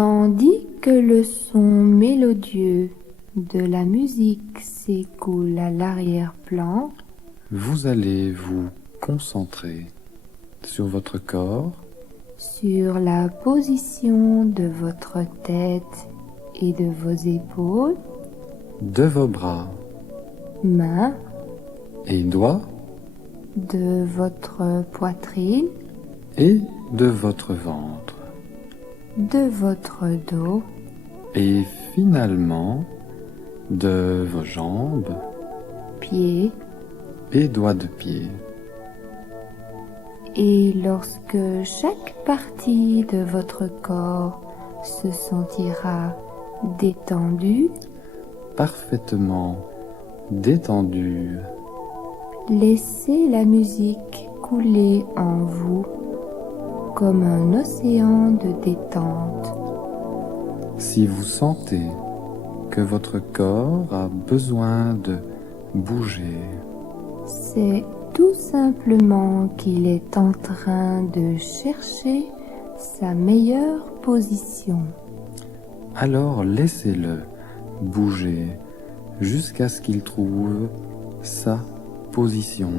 Tandis que le son mélodieux de la musique s'écoule à l'arrière-plan, vous allez vous concentrer sur votre corps, sur la position de votre tête et de vos épaules, de vos bras mains, et doigts de votre poitrine, et de votre ventre. de votre dos, Et finalement, de vos jambes pieds. et doigts de pied. Et lorsque chaque partie de votre corps se sentira détendue, Parfaitement détendu, laissez la musique couler en vous comme un océan de détente. si vous sentez que votre corps a besoin de bouger, C'est tout simplement qu'il est en train de chercher sa meilleure position. alors laissez-le bouger jusqu'à ce qu'il trouve sa position.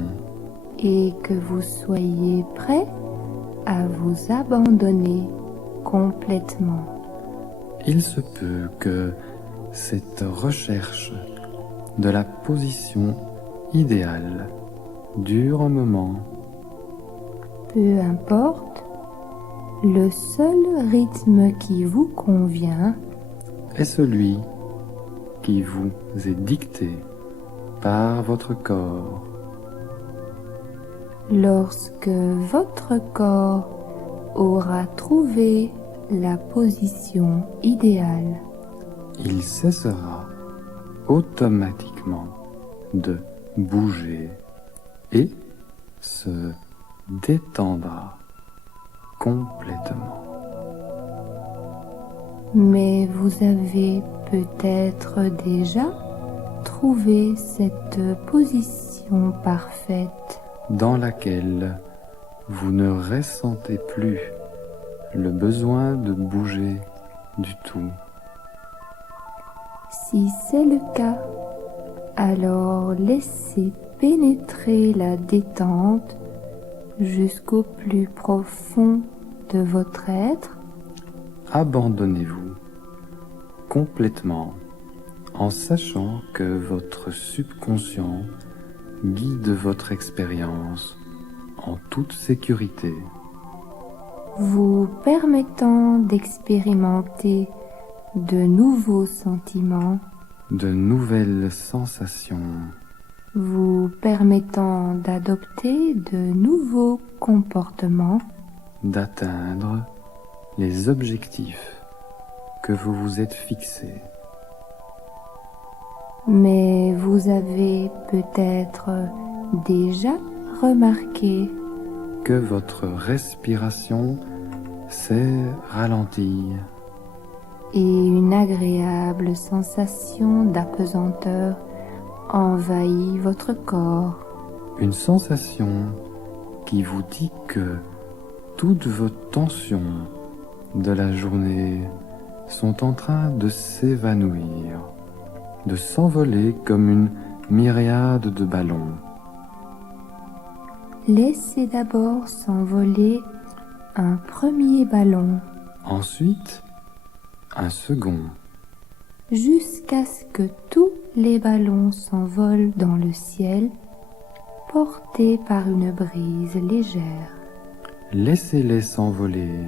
Et que vous soyez prêt à vous abandonner complètement. Il se peut que cette recherche de la position idéale dure un moment. Peu importe, le seul rythme qui vous convient Est celui qui vous est dicté par votre corps. lorsque votre corps aura trouvé la position idéale. Il cessera automatiquement de bouger et se détendra complètement. Mais vous avez peut-être déjà trouvé cette position parfaite Dans laquelle vous ne ressentez plus le besoin de bouger du tout. Si c'est le cas, alors laissez pénétrer la détente jusqu'au plus profond de votre être. Abandonnez-vous complètement en sachant que votre subconscient guide votre expérience en toute sécurité. Vous permettant d'expérimenter de nouveaux sentiments, De nouvelles sensations, vous permettant d'adopter de nouveaux comportements, d'atteindre les objectifs que vous vous êtes fixés. mais vous avez peut-être déjà remarqué Que votre respiration s'est ralentie et une agréable sensation d'apesanteur envahit votre corps. une sensation qui vous dit que toutes vos tensions de la journée sont en train de s'évanouir, de s'envoler comme une myriade de ballons. Laissez d'abord s'envoler un premier ballon Ensuite, un second, jusqu'à ce que tous les ballons s'envolent dans le ciel, portés par une brise légère. laissez-les s'envoler,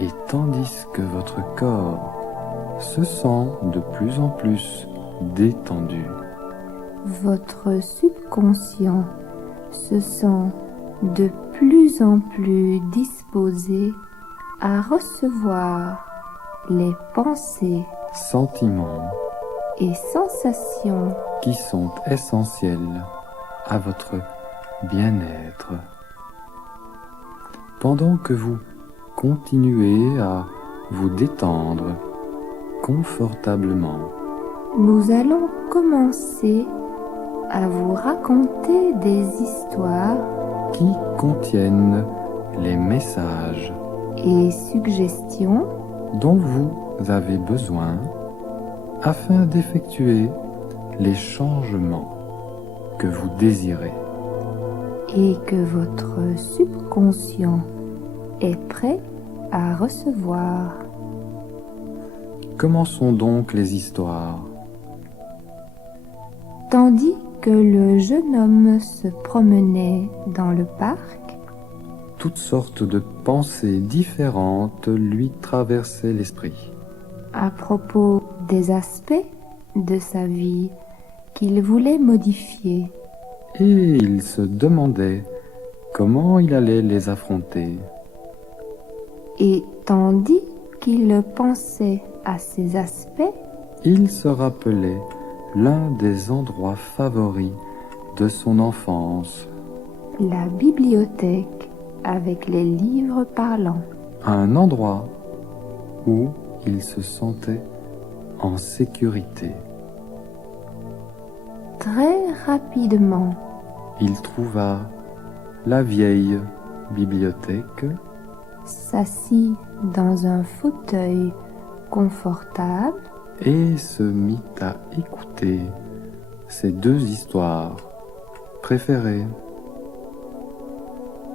et tandis que votre corps se sent de plus en plus détendu, Votre subconscient se sent de plus en plus disposé à recevoir les pensées sentiments et sensations qui sont essentiels à votre bien-être. Pendant que vous continuez à vous détendre confortablement, nous allons commencer à vous raconter des histoires qui contiennent les messages et suggestions dont vous avez besoin afin d'effectuer les changements que vous désirez. et que votre subconscient est prêt à recevoir. Commençons donc les histoires. Tandis que le jeune homme se promenait dans le parc, Toutes sortes de pensées différentes lui traversaient l'esprit. à propos des aspects de sa vie qu'il voulait modifier, Et il se demandait comment il allait les affronter. et tandis qu'il pensait à ces aspects, Il se rappelait l'un des endroits favoris de son enfance, la bibliothèque avec les livres parlants. un endroit où il se sentait en sécurité. Très rapidement, Il trouva la vieille bibliothèque s'assit dans un fauteuil confortable et se mit à écouter ses deux histoires préférées.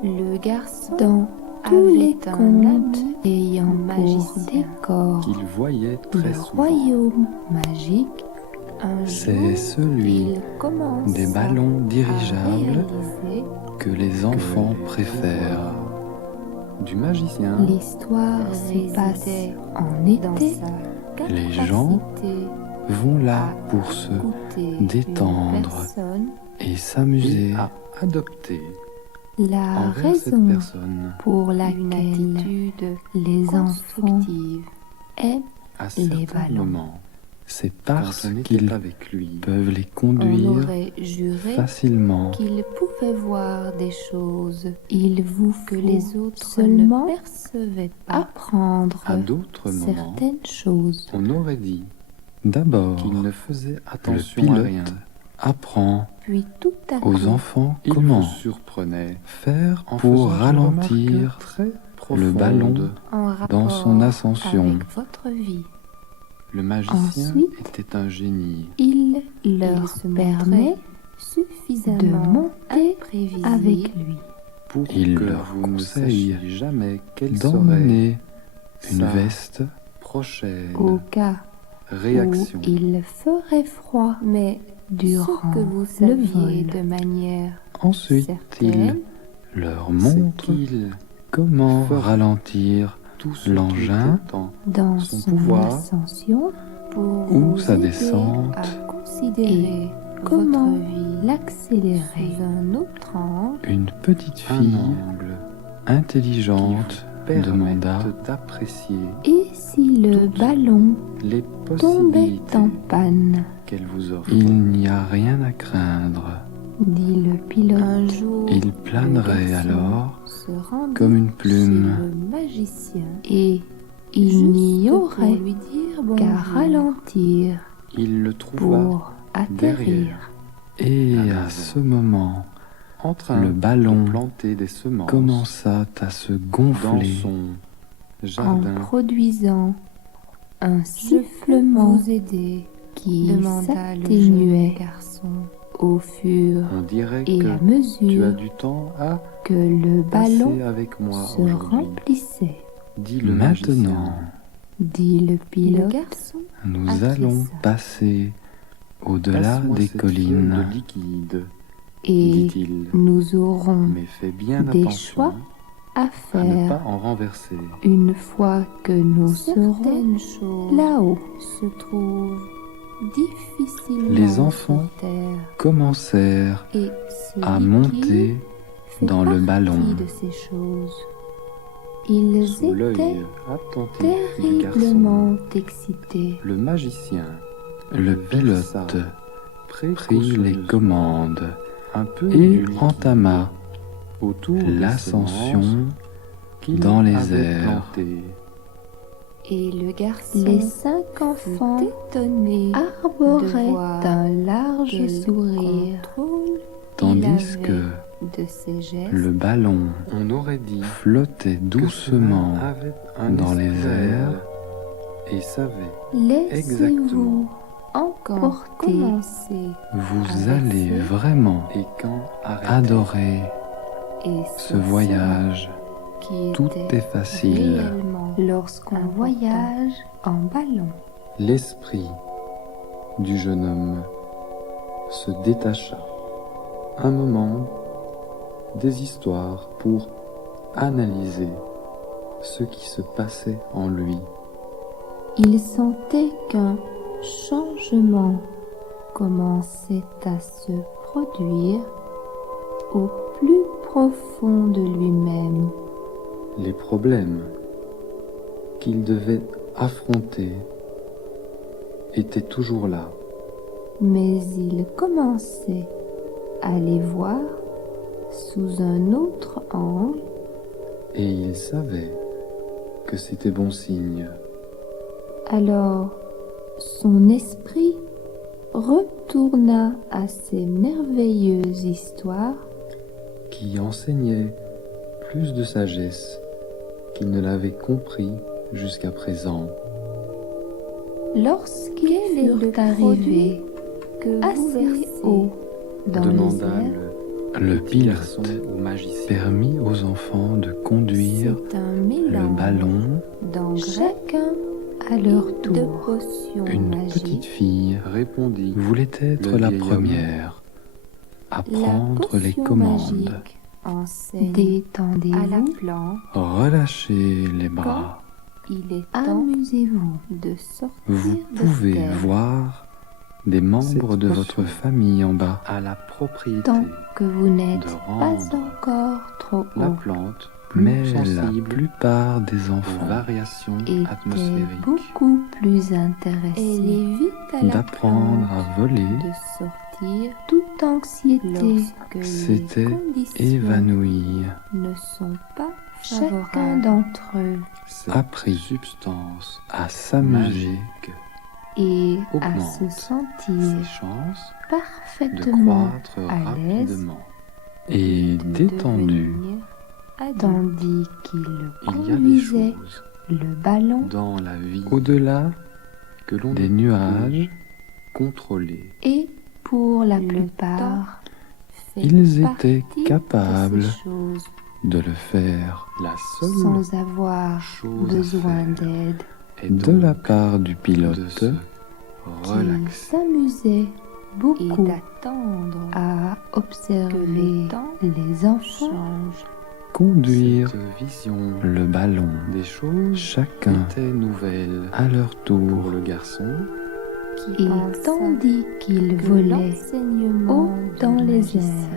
Le garçon dans tous les contes ayant pour décor Qu'il voyait très le souvent. royaume magique, un C'est jour, celui il commence des ballons à dirigeables réaliser que les enfants préfèrent. Du magicien, l'histoire se passe en été. Les gens vont là pour se détendre et s'amuser à adopter La envers cette raison personne pour laquelle les enfants aiment à les certains ballons. moments. C'est parce Quand on était qu'ils avec lui, peuvent les on conduire aurait juré facilement. qu'il pouvait voir des choses. Il vous que faut les autres seulement ne percevaient pas. apprendre À d'autres moments, certaines choses. on aurait dit d'abord qu'il ne faisait le attention à rien. pilote apprend Puis tout à coup, aux enfants Il comment vous surprenait faire en faisant pour une ralentir remarque très le profonde. ballon en rapport dans son ascension. avec votre vie, Le magicien Ensuite, était un génie. il leur se permet montrait de suffisamment monter imprévisible avec lui. Pour Il que leur vous ne conseille sachiez jamais quelle serait d'emmener une sa veste prochaine Au cas réaction. où il ferait froid mais durant ce que vous le saviez vol. de manière Ensuite, certaine, il leur C'est montre qu'il comment fera ralentir tout ce qui l'engin était en dans son son pouvoir ascension pour ou vous sa aider descente à considérer comment votre vie l'accélérer. sous un autre angle, une petite un fille angle intelligente demanda permettent d'apprécier Et si le Toutes ballon les tombait possibilités en panne, qu'elle vous offre. il n'y a rien à craindre. dit le pilote. un jour, Il planerait le garçon alors se rendit comme une chez plume. le magicien, Et il juste n'y pour aurait lui dire bonjour. qu'à ralentir Il le trouva pour atterrir. derrière. Et La à maison. ce moment, en train le ballon de planter des semences commença à se dans gonfler. son En jardin. produisant un Je peux sifflement vous aider, qui demanda le s'atténuait jeune garçon. au fur On dirait et que à tu as mesure du temps à que le ballon passer avec moi se aujourd'hui, remplissait, dit le Maintenant, magicien. dit le Le pilote. garçon nous acquiesça. allons passer au-delà Passe-moi des cette collines. feuille de liquide, Et dit-il. nous aurons Mais fais bien des attention choix à à ne faire pas en renverser. une fois que nous serons Certaines choses là-haut. se trouvent difficilement Les enfants sur terre, Commencèrent et ce à liquide monter fait dans le partie ballon. de ces choses. Ils Sous l'œil étaient attentif du garçon, terriblement excités. le magicien Le versa pilote prit les précautionneusement commandes un peu et du liquide entama autour des l'ascension semences qu'il dans les avait airs. plantées. Et le garçon Les 5 enfants fut étonné arboraient de voir un large quel sourire. contrôle tandis il avait que de ses gestes. le ballon On aurait dit flottait que doucement cela avait un dans les esprit airs et savait Laissez-vous exactement Encore porter. commencer vous Avec allez ce- vraiment Et quand arrêter adorer et ce voyage. qui Tout était est facile. réellement lorsqu'on important. voyage en ballon. L'esprit du jeune homme se détacha un moment des histoires pour analyser ce qui se passait en lui. Il sentait qu'un changement commençait à se produire au plus profond de lui-même. Les problèmes qu'il devait affronter étaient toujours là. Mais il commençait à les voir sous un autre angle Et il savait que c'était bon signe. Alors, son esprit retourna à ces merveilleuses histoires Qui enseignait plus de sagesse qu'il ne l'avait compris jusqu'à présent. lorsqu'ils Quel est le furent arrivés que vous assez versez haut dans les Demanda airs. le petit garçon pilote. au magicien. Permis aux enfants de conduire C'est un le mélange ballon. d'engrais Chacun à leur de tour. potions Une magiques. petite fille Répondit voulait être le la vieil homme. première à La prendre les potion commandes. magique enseigne à la Détendez-vous, plante Relâchez les bras. il est temps amusez-vous. de sortir Vous de pouvez terre. voir des membres Cette de potion votre famille en bas. à la propriété Tant que vous n'êtes de pas rendre encore trop la haut, plante plus Mais la sensible plupart des aux enfants variations était atmosphériques. beaucoup plus Elle intéressée. évite à la d'apprendre plante à voler de sortir Toute anxiété, lorsque les s'était conditions évanouie. ne sont pas chacun favorables. d'entre eux, Cette Appris substance à s'amuser magique et à augmente se ses sentir chances de parfaitement croître à l'aise, rapidement. et de détendu. devenir adulte. tandis qu'il Il y a des conduisait choses le ballon dans la vie Au-delà que l'on des ne nuages, peut contrôler. et pour la Le plupart, Fait ils partie étaient de ces capables choses de le faire La seule sans avoir chose besoin à faire d'aide, est de donc la part du de pilote se qu'il relaxer. s'amusait et beaucoup d'attendre à que observer le temps les enfants change. conduire Cette vision le ballon, des choses chacun était nouvelle à leur pour tour. le garçon Qui et pensa tandis qu'il que volait l'enseignement haut dans du les magicien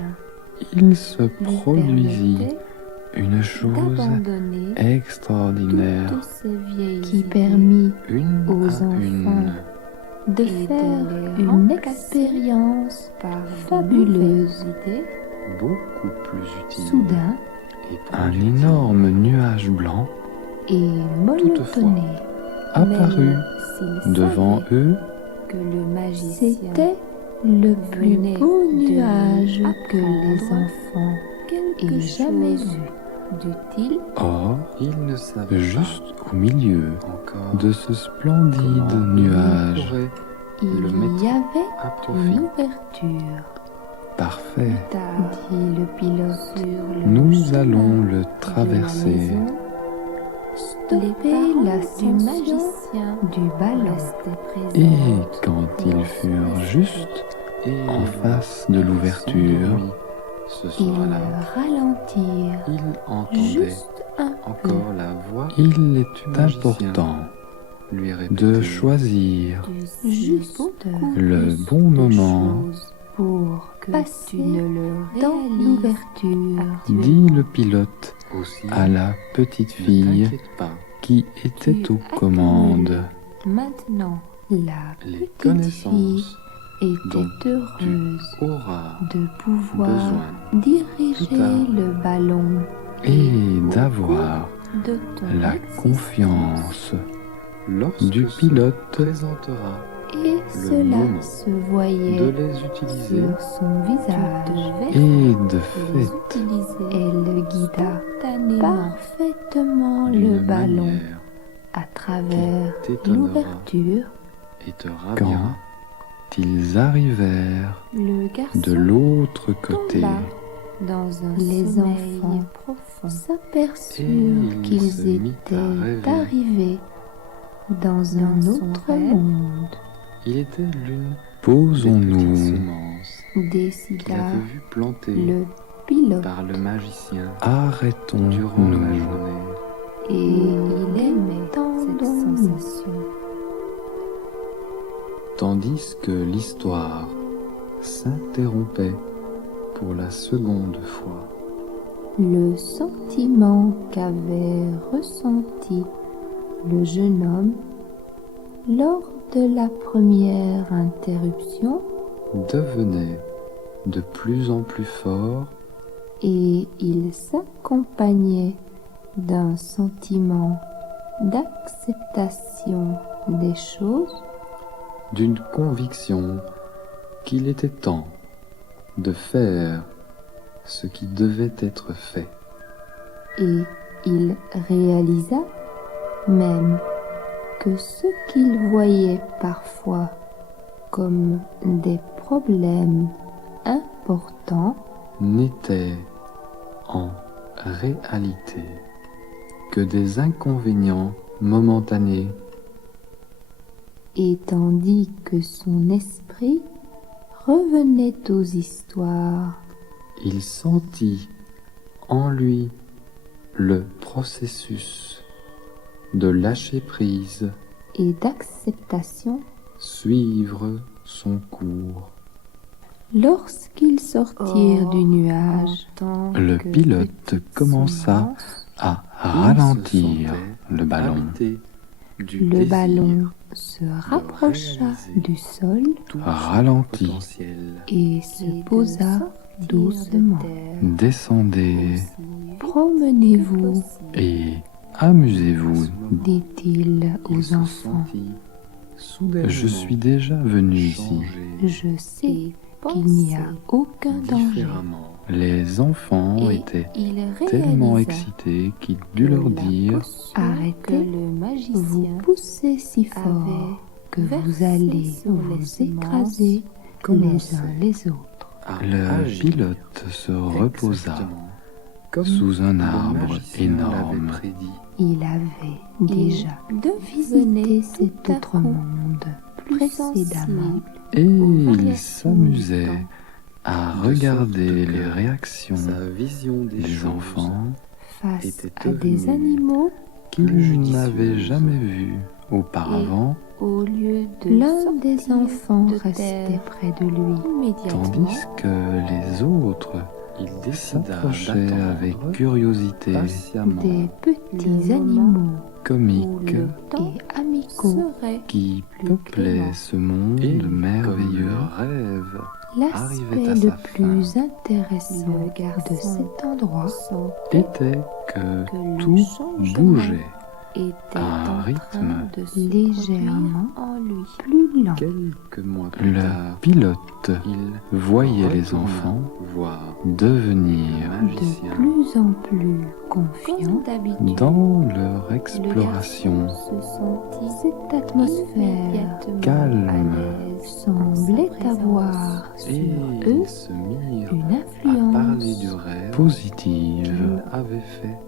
Il se lui produisit permettait une chose d'abandonner extraordinaire, toutes ces vieilles qui idées permit une aux à une. enfants de et de faire les une remplacer expérience par fabuleuse. de nouvelles idées beaucoup plus utile Soudain et Un productive. énorme nuage blanc et monotoné, apparut Même s'il devant savait eux. que le magicien c'était le plus venait beau de nuage lui que les apprendre enfants quelque aient jamais chose vu. d'utile Or, Il ne savait juste au milieu pas encore de ce splendide comment il nuage pourrait Il le y mettre avait à une profit. ouverture, parfait, tard dit le pilote. sur le nous chemin allons le de la traverser. maison, les Stopper parents du l'ascension magicien du ballon. restaient Et présents quand ils furent juste Et en face de l'ouverture, ce Ils soir-là, ralentirent il entendait juste un peu. encore la voix il est magicien. important lui de répéter choisir du Juste beaucoup le plus bon de moment. choses pour que passer tu ne le dans réalises l'ouverture. dit le pilote aussi. à la petite Ne fille t'inquiète pas, qui était Tu aux commandes. maintenant La les petite fille connaissances était dont heureuse auras de pouvoir besoin diriger plus tard. le ballon Et au d'avoir de ton la existence. confiance lorsque du se pilote présentera et cela moment se voyait de les utiliser sur son visage. Tu devais et de les fait utiliser Elle guida spontanément parfaitement le d'une ballon manière à travers t'étonnera l'ouverture, et te ravira. Quand ils arrivèrent Le garçon de l'autre côté, tomba dans un les sommeil enfants profond. Et s'aperçurent il qu'ils se mit à étaient rêver. arrivés dans un son autre rêve, monde. Il était l'une des petites posons-nous semences qu'il Décida avait vu planter le pilote par le magicien durant la arrêtons-nous. journée. et Il aimait cette détendons-nous. sensation. Tandis que l'histoire s'interrompait pour la seconde fois. Le sentiment qu'avait ressenti le jeune homme lors de la première interruption Devenait de plus en plus fort et il s'accompagnait d'un sentiment d'acceptation des choses, d'une conviction qu'il était temps de faire ce qui devait être fait. et il réalisa même que ce qu'il voyait parfois comme des problèmes importants N'était en réalité que des inconvénients momentanés, et tandis que son esprit revenait aux histoires, il sentit en lui le processus de lâcher prise et d'acceptation suivre son cours. lorsqu'ils sortirent du nuage. En tant Le que pilote petite commença semence, à Il ralentir se sentait le ballon. habité du Le désir ballon se rapprocha réaliser du sol tout son ralentit potentiel. et et se de posa sortir de doucement. terre Descendez aussi vite Promenez-vous, que possible. et amusez-vous. dit-il Il aux se enfants. sentit soudainement Je suis déjà venu ici. changer Je sais Et qu'il n'y a penser aucun danger. différemment. Les enfants Et étaient il tellement réalisa excités qu'il dut leur que la dire potion Arrêtez, que le magicien Vous poussez si fort avait que vous versé allez sur les vous semences écraser les commençait uns les autres. à le agir pilote se reposa exactement comme sous un le arbre magicien l'avait énorme. prédit. Il avait déjà visité cet autre monde précédemment. Et il variations s'amusait du temps. à De regarder sorte que les réactions Sa vision des des choses enfants Face était à des devenue animaux, qu'ils judicieuse. n'avaient jamais vus auparavant, Au lieu de l'un des sortir enfants de restait terre près de lui. immédiatement, tandis que les autres il décida s'approchaient d'attendre avec curiosité, patiemment Des petits Le moment animaux où comiques, le temps et amicaux serait qui plus peuplaient clément. ce monde et merveilleux. comme le rêve l'aspect arrivait à le sa plus fin. intéressant Le de garçon cet endroit sentait était que que le tout changement bougeait était à un en rythme train de se légèrement produire en lui. plus lent. Quelques mois plus Le tard, pilote il voyait les retourna enfants voir devenir le magicien. De plus en plus Comme confiants d'habitude, dans leur le exploration garçon se sentit cette atmosphère immédiatement calme à l'aise semblait en sa présence. avoir Et sur eux ils se mirent une à parler influence du rêve positive. qu'il avait fait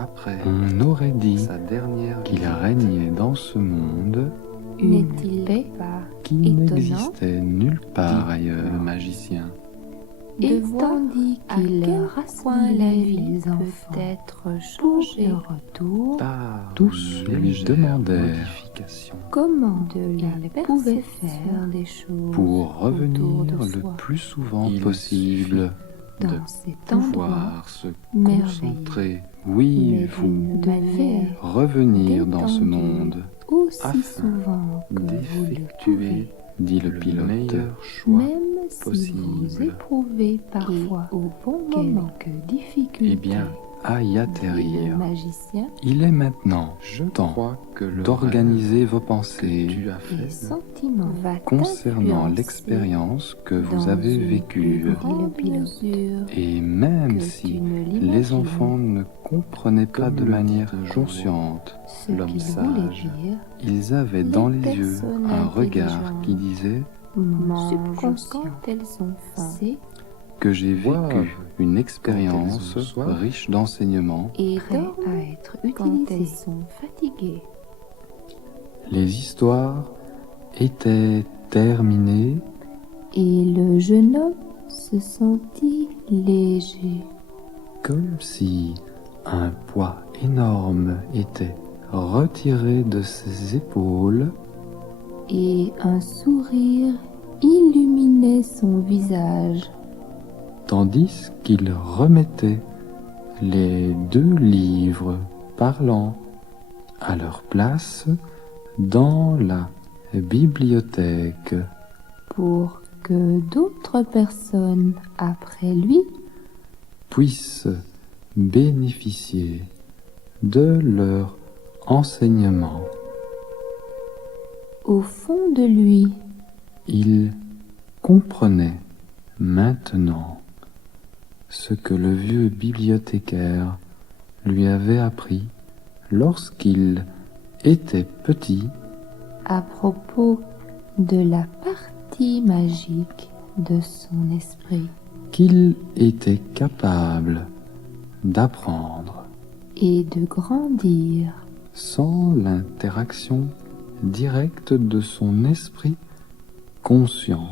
après On aurait dit sa dernière qu'il visite. régnait dans ce monde une N'est-il paix pas qui étonnant, n'existait nulle part dit ailleurs. le magicien. de et voir tandis à qu'il quel point la rassemblait vie les enfants peut être pour changée le retour, Par Tous une lui légère demandèrent modification. comment de la il pouvait perception faire des choses pour revenir autour de le soi. plus souvent Il possible dans de cet endroit pouvoir se merveilleux. concentrer oui, Mais vous d'une devez manière revenir dans ce détendue. monde, aussi afin souvent que vous le d'effectuer pouvez, dit le le pilote. meilleur choix. même si vous possible. éprouvez parfois Et au bon moment, quelques difficultés Eh bien, à y dit le atterrir. magicien, Il est maintenant Je temps crois que le d'organiser vos rêve que pensées tu as et fait sentiment va concernant t'influencer l'expérience que vous dans avez une vécue. plus grande mesure Et même que si tu ne les l'imagines. enfants ne comprenaient pas Comme de le dit manière un jour consciente Ce l'homme qu'il voulait sage, dire, ils avaient les dans les yeux personnes un regard intelligentes qui disait mon Mange subconscient quand elles ont faim. sait que j'ai Boivent vécu une quand expérience elles ont soif. riche d'enseignements. et Prêt dorment à être quand elles utilisé. sont fatiguées. Les histoires étaient terminées Et le jeune homme se sentit léger. comme si un poids énorme était retiré de ses épaules, Et un sourire illuminait son visage. tandis qu'il remettait les 2 livres parlants à leur place dans la bibliothèque. Pour que d'autres personnes après lui Puissent bénéficier de leur enseignement. au fond de lui, Il comprenait maintenant ce que le vieux bibliothécaire lui avait appris lorsqu'il était petit à propos de la partie magique de son esprit qu'il était capable d'apprendre et de grandir sans l'interaction directe de son esprit conscient.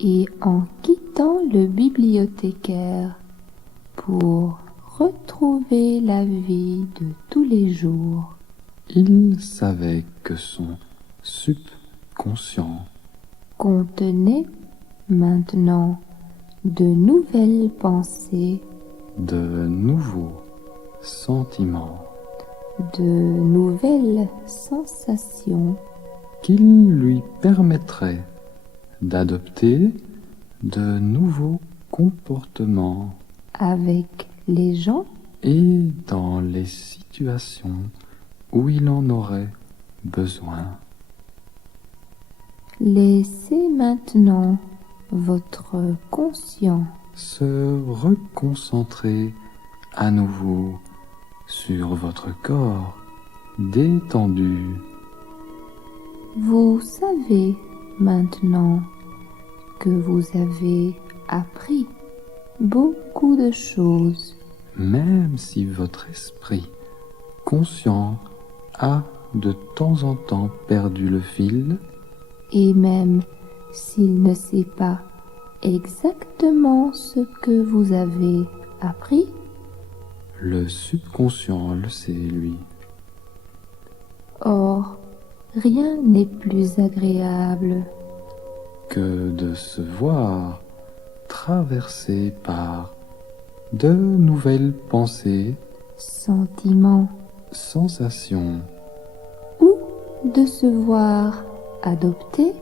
et en quittant le bibliothécaire pour retrouver la vie de tous les jours, Il savait que son subconscient contenait maintenant de nouvelles pensées, de nouveaux sentiments de nouvelles sensations qui lui permettraient d'adopter de nouveaux comportements avec les gens et dans les situations où il en aurait besoin. Laissez maintenant votre conscient Se reconcentrer à nouveau sur votre corps détendu. Vous savez maintenant que vous avez appris beaucoup de choses, Même si votre esprit conscient a de temps en temps perdu le fil, et même s'il ne sait pas exactement ce que vous avez appris, le subconscient le sait, lui. or rien n'est plus agréable Que de se voir traversé par de nouvelles pensées, sentiments sensations, ou de se voir adopter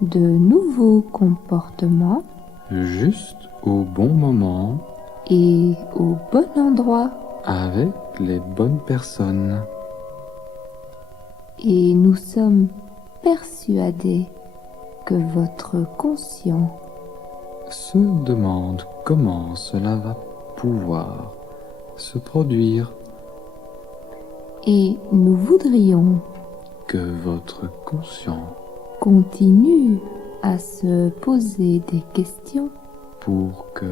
de nouveaux comportements juste au bon moment, et au bon endroit. avec les bonnes personnes. Et nous sommes persuadés que votre conscient Se demande comment cela va pouvoir se produire, et nous voudrions que votre conscient, continue à se poser des questions pour que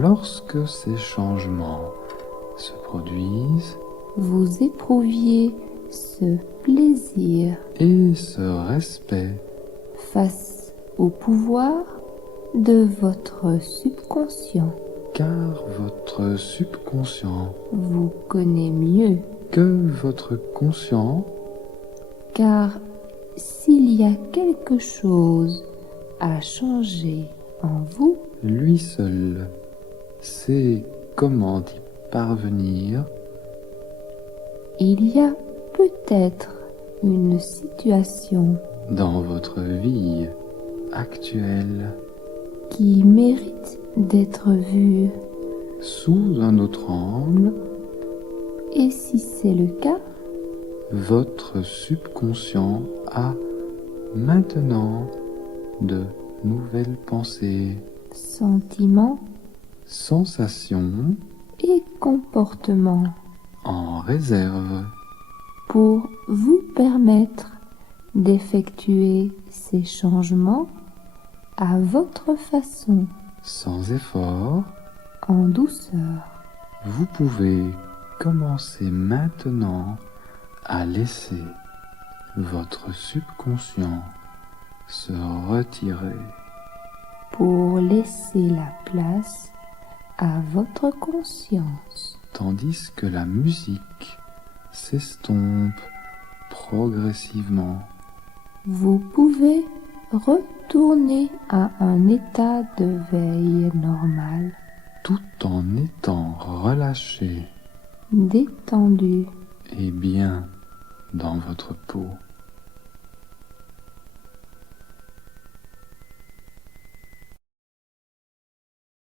lorsque ces changements se produisent vous éprouviez ce plaisir et ce respect face au pouvoir de votre subconscient. car votre subconscient Vous connaît mieux, que votre conscient car s'il y a quelque chose à changer en vous, lui seul sait comment y parvenir. il y a peut-être une situation Dans votre vie actuelle, qui mérite d'être vue sous un autre angle, Et si c'est le cas, votre subconscient a maintenant de nouvelles pensées, sentiments sensations et comportements en réserve. pour vous permettre d'effectuer ces changements à votre façon, Sans effort, en douceur. vous pouvez commencer maintenant à laisser votre subconscient se retirer. Pour laisser la place à votre conscience. Tandis que la musique s'estompe progressivement. Vous pouvez retourner à un état de veille normal, Tout en étant relâché détendu, et bien dans votre peau.